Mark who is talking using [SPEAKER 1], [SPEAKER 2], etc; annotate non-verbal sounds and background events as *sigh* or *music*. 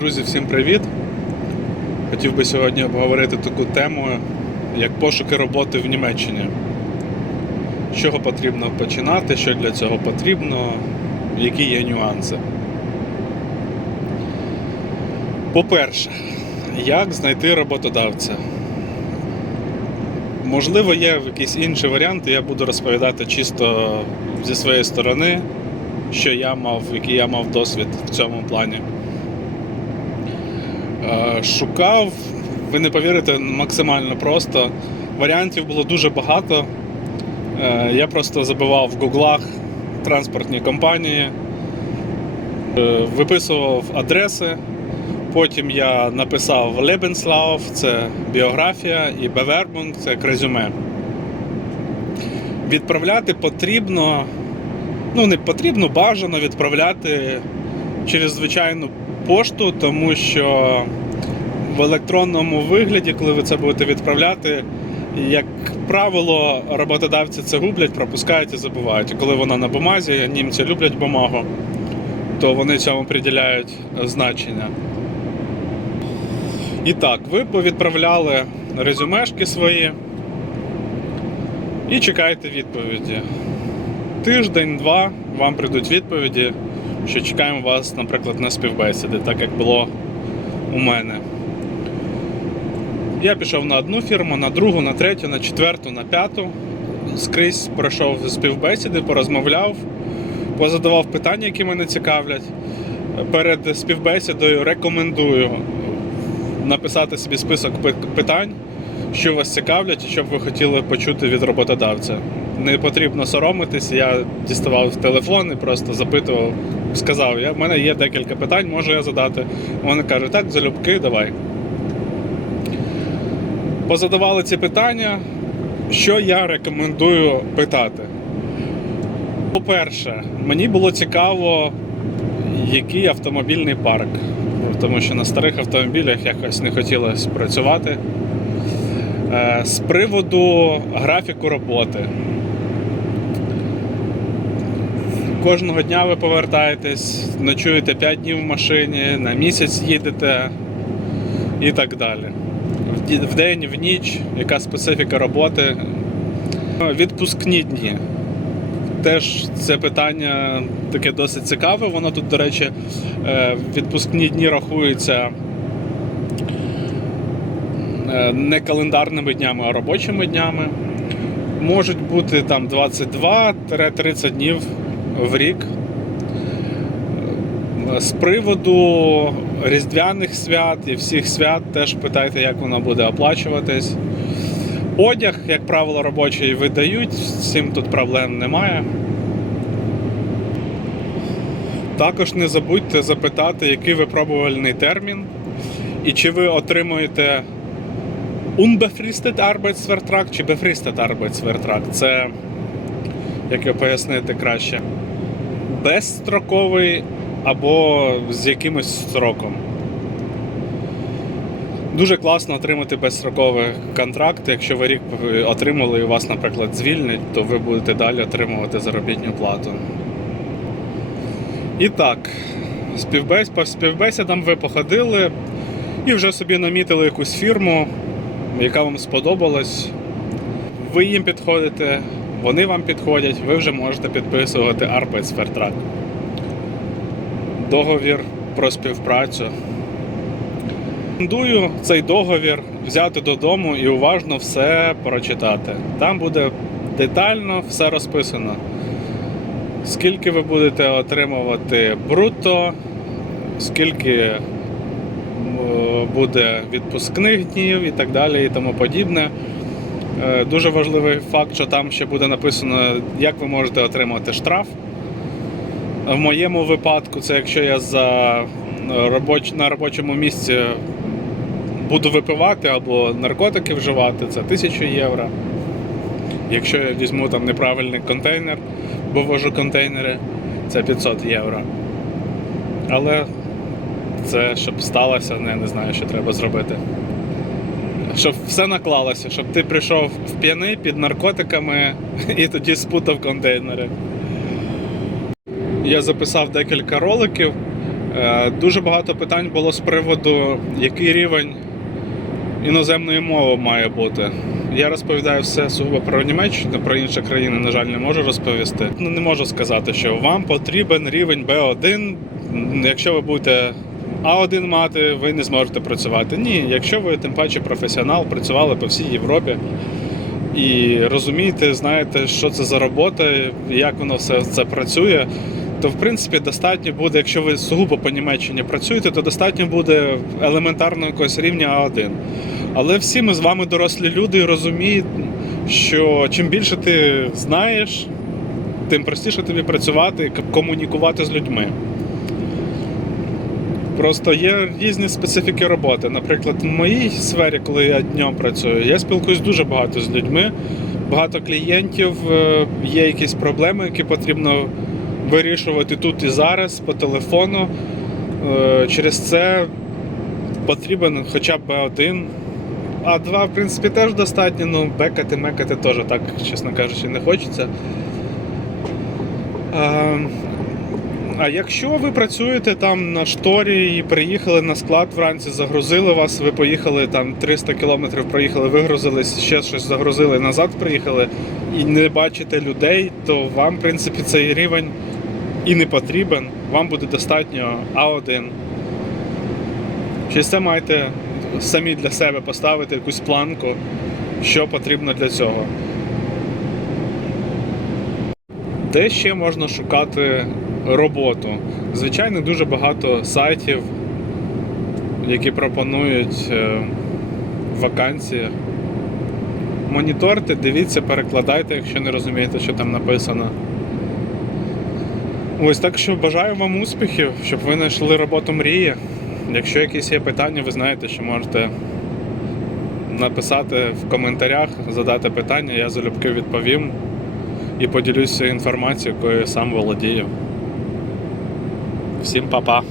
[SPEAKER 1] Друзі, всім привіт! Хотів би сьогодні обговорити таку тему, як пошуки роботи в Німеччині. З чого потрібно починати, що для цього потрібно, які є нюанси. По-перше, як знайти роботодавця? Можливо, є якісь інші варіанти, я буду розповідати чисто зі своєї сторони, що я мав, який я мав досвід в цьому плані. Е, Шукав, ви не повірите, максимально просто. Варіантів було дуже багато. Е, Я просто забивав в гуглах транспортні компанії, е, виписував адреси. Потім я написав Lebenslauf, це біографія, і Bewerbung – це резюме. Відправляти потрібно, ну не потрібно, бажано відправляти через звичайну пошту, тому що в електронному вигляді, коли ви це будете відправляти, як правило, роботодавці це гублять, пропускають і забувають. І коли вона на бумазі, німці люблять бумагу, то вони цьому приділяють значення. І так, ви повідправляли резюмешки свої і чекаєте відповіді. Тиждень-два вам прийдуть відповіді, що чекаємо вас, наприклад, на співбесіди, так як було у мене. Я пішов на одну фірму, на другу, на третю, на четверту, на п'яту. Скрізь пройшов співбесіди, порозмовляв, позадавав питання, які мене цікавлять. Перед співбесідою рекомендую написати собі список питань, що вас цікавлять і що б ви хотіли почути від роботодавця. Не потрібно соромитись, я діставав телефон і просто запитував, сказав, в мене є декілька питань, можу я задати. Вони кажуть, так, залюбки, давай. Позадавали ці питання, що я рекомендую питати. По-перше, мені було цікаво, який автомобільний парк. Тому що на старих автомобілях якось не хотілося працювати. Е, З приводу графіку роботи. Кожного дня ви повертаєтесь, ночуєте 5 днів в машині, на місяць їдете і так далі. В день, в ніч, яка специфіка роботи. Відпускні дні. Теж це питання таке досить цікаве. Воно тут, до речі, е, відпускні дні рахуються е, не календарними днями, а робочими днями. Можуть бути там 22-30 днів в рік. Е, З приводу різдвяних свят і всіх свят теж питайте, як воно буде оплачуватись. Одяг, як правило, робочий видають, з цим тут проблем немає. Також не забудьте запитати, який випробувальний термін, і чи ви отримуєте unbefristet Arbeitsvertrag чи befristet Arbeitsvertrag. Це, як його пояснити краще, безстроковий або з якимось строком. Дуже класно отримати безстроковий контракт. Якщо ви рік отримали і вас, наприклад, звільнять, то ви будете далі отримувати заробітну плату. І так, співбес... по співбесідам ви походили і вже собі намітили якусь фірму, яка вам сподобалась. Ви їм підходите, вони вам підходять, ви вже можете підписувати Arbeitsvertrag. Договір про співпрацю. Рекомендую цей договір взяти додому і уважно все прочитати. Там буде детально все розписано. Скільки ви будете отримувати брутто, скільки буде відпускних днів і так далі, і тому подібне. Е, Дуже важливий факт, що там ще буде написано, як ви можете отримати штраф. В моєму випадку, це якщо я за робоч... на робочому місці буду випивати або наркотики вживати, це 1000 євро. Якщо я візьму там неправильний контейнер, бо вожу контейнери, це 500 євро. Але це щоб сталося, не, не знаю, що треба зробити. Щоб все наклалося, щоб ти прийшов в п'яний під наркотиками *laughs* і тоді спутав контейнери. Я записав декілька роликів Е, Дуже багато питань було з приводу, який рівень іноземної мови має бути. Я розповідаю все сугубо про Німеччину, про інші країни, на жаль, не можу розповісти. Ну, не можу сказати, що вам потрібен рівень B1. Якщо ви будете А1 мати, ви не зможете працювати. Ні, якщо ви тим паче професіонал, працювали по всій Європі і розумієте, знаєте, що це за робота, як воно все це працює, то в принципі достатньо буде, якщо ви сугубо по Німеччині працюєте, то достатньо буде елементарно якогось рівня А1. Але всі ми з вами дорослі люди і розуміють, що чим більше ти знаєш, тим простіше тобі працювати і комунікувати з людьми. Просто є різні специфіки роботи. Наприклад, в моїй сфері, коли я днем працюю, я спілкуюсь дуже багато з людьми, багато клієнтів, е, є якісь проблеми, які потрібно вирішувати тут і зараз по телефону. Е, Через це потрібен хоча б B1. А 2, в принципі, теж достатньо, ну бекати, мекати теж так, чесно кажучи, не хочеться. А, а якщо ви працюєте там на шторі і приїхали на склад вранці, загрузили вас, ви поїхали там 300 кілометрів проїхали, вигрузились, ще щось загрузили, назад приїхали і не бачите людей, то вам, в принципі, цей рівень і не потрібен. Вам буде достатньо А1. Через це маєте самі для себе поставити якусь планку, що потрібно для цього. Де ще можна шукати роботу? Звичайно, дуже багато сайтів, які пропонують е, вакансії. Моніторте, дивіться, перекладайте, якщо не розумієте, що там написано. Ось так що бажаю вам успіхів, щоб ви знайшли роботу мрії. Якщо якісь є питання, ви знаєте, що можете написати в коментарях, задати питання, я залюбки відповім і поділюся інформацією, якою сам володію. Всім па-па!